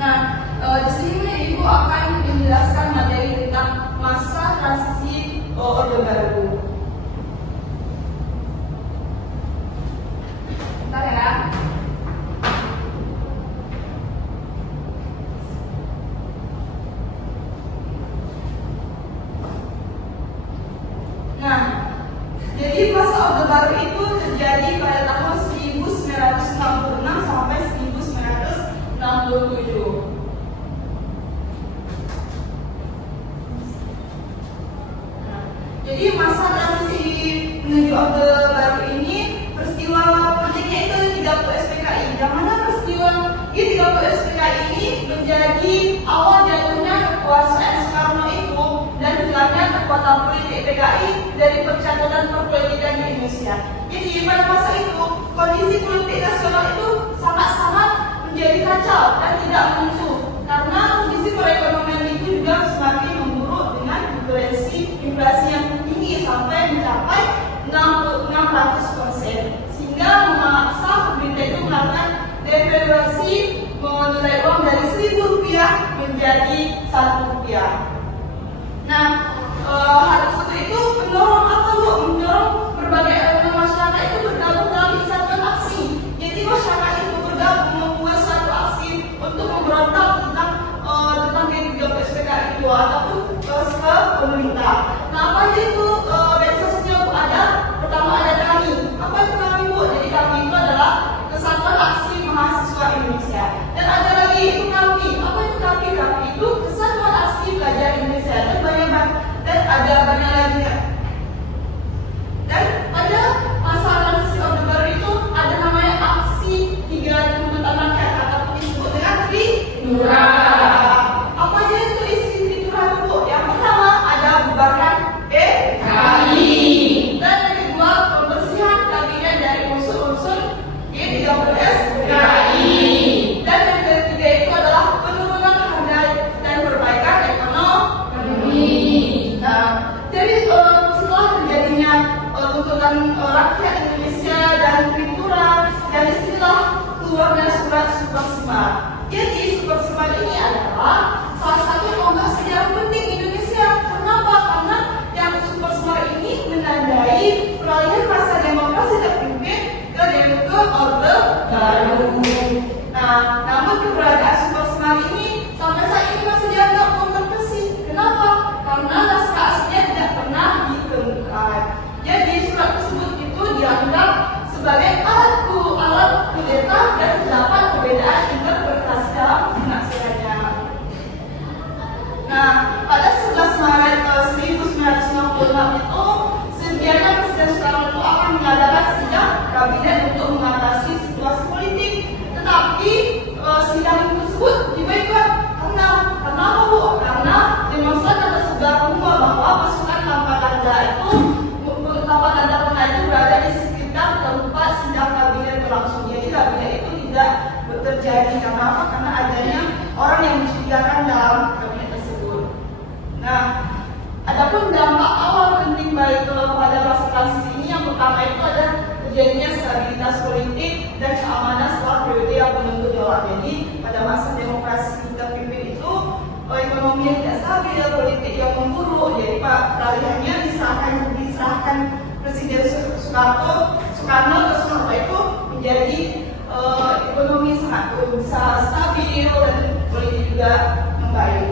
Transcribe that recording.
Nah, di sini Ibu akan menjelaskan materi tentang masa transisi Orde Baru. Bentar ya. Nah, jadi masa Orde Baru itu terjadi pada tahun 1966 sampai 1967. Jadi masa transisi menuju Orde Baru ini peristiwa pentingnya itu G30 SPKI. Yang mana peristiwa G30 SPKI ini menjadi awal jatuhnya kekuasaan Soekarno itu dan hilangnya kekuatan politik PKI dari pencatatan perpolitikan di Indonesia. Jadi pada masa itu kondisi politik nasional itu sangat-sangat menjadi kacau dan tidak menentu karena kondisi perekonomian itu juga semakin memburuk dengan inflasi yang tinggi sampai mencapai 600%, sehingga memaksa pemerintah itu melakukan devaluasi menilai uang dari Rp1.000 menjadi Rp1. Nah, hal tersebut itu mendorong apa Bu? Mendorong berbagai elemen masyarakat itu bergabung dalam kesatuan aksi. Jadi masyarakat itu bergabung membuat suatu aksi untuk memberontak tentang G30 SPKI itu ataupun ke pemerintah. Nah, apa aja itu organisasinya Bu? Ada, pertama ada kami. Apa itu kami Bu? Jadi kami itu adalah Kesatuan Aksi Mahasiswa Indonesia. Dan ada lagi itu kami. Apa itu kami? Kami itu Kesatuan Aksi Pelajar Indonesia. Dan ada banyak lagi ya. Dan pada masa transisi Orde Baru itu ada namanya aksi 3 tuntutan rakyat ataupun disebut dengan Tridura. Apa aja itu isi Tridura itu Bu? Yang pertama ada bubarkan PKI. Dan yang kedua pembersihan kabinet dari unsur-unsur G30 SPKI. Dan yang ketiga itu adalah penurunan harga dan perbaikan ekonomi. Nah, jadi setelah terjadinya tuntutan rakyat Indonesia dan Tridura, dan disinilah keluarnya surat Supersima. Jadi Supersima ini adalah salah satu tonggak sejarah penting Indonesia. Kenapa? Karena yang Supersima ini menandai peralihan masa demokrasi terpimpin ke Orde Baru. Nah, namun keberadaan Supersima ini sampai saat ini masih dianggap kontroversi. Kenapa? Karena naskah aslinya tidak pernah ditemukan. Jadi surat tersebut itu dianggap sebagai alat kudeta dan terdapat perbedaan interpretasi dalam penafsirannya. Nah, pada 11 Maret 1996 itu sedianya Presiden Soekarno itu akan mengadakan sidang kabinet untuk mengatasi situasi politik. Tetapi sidang tersebut diboikot karena apa Bu? Karena demonstran tersebar rumor bahwa pasukan tanpa tanda itu berada di sekitar tempat sidang kabinet berlangsung. Jadi kabinet itu tidak terjadi. Karena apa? Karena adanya orang yang mencurigakan dalam kabinet tersebut. Nah, adapun dampak awal penting baik pada masa transisi ini yang pertama itu ada terjadinya stabilitas politik dan keamanan setelah periode yang menentu jawab. Jadi pada masa demokrasi terpimpin itu ekonomi yang tidak stabil, politik yang memburuk. Jadi peralihannya diserahkan Presiden Soekarno itu menjadi ekonomi sangat bisa stabil dan politik juga membaik.